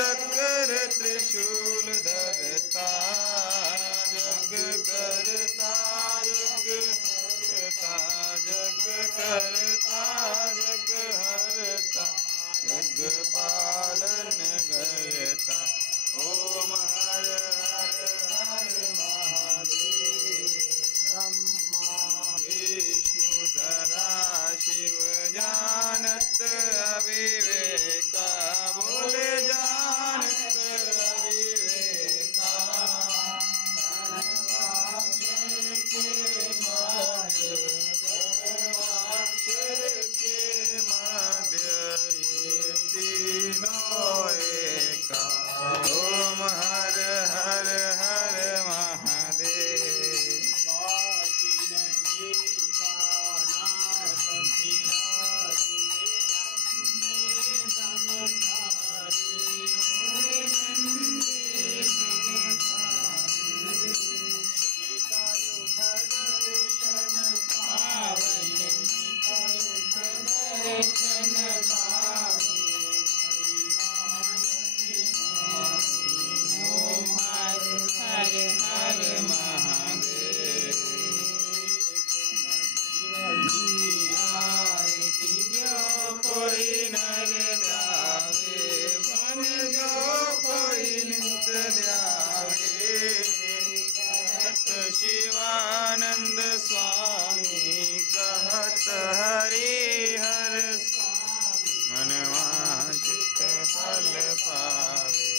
चक्र त्रिशूल धरता जग करता जग करता जग करता जग हरता जग पालन करता ओम हर हर हर महादेव ब्रह्मा विष्णु सदा शिव जानत अविवेका बोले जानत अविवेका अक्षर के मध्य ये तीनों एका ओम हर हर हर महादेव कोई नर ध्यावे मन जो कोई नित ध्यावे कहत शिवानंद स्वामी कहत हरि हर मनवा चित फल पावे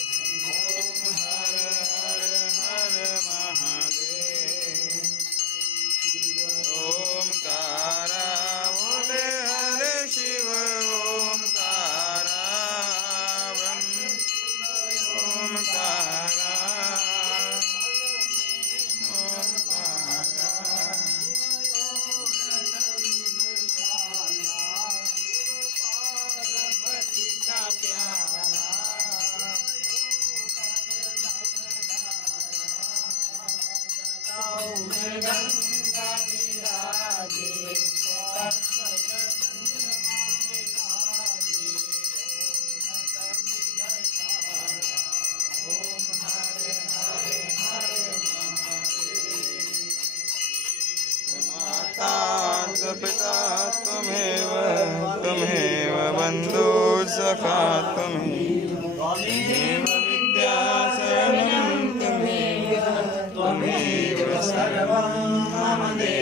ओम हर हर हर महादेव ओमकारा बोले हर शिव ओमकारा ब्रह्म ओमकारा ओमकारा पार्वती का प्यारा गंगा विराजे ओम हरे हरे हरे महादेव माता च पिता त्वमेव त्वमेव बन्धु सखा त्वमेव विद्या शरणं त्वमेव त्वमेव सर्वं मम देव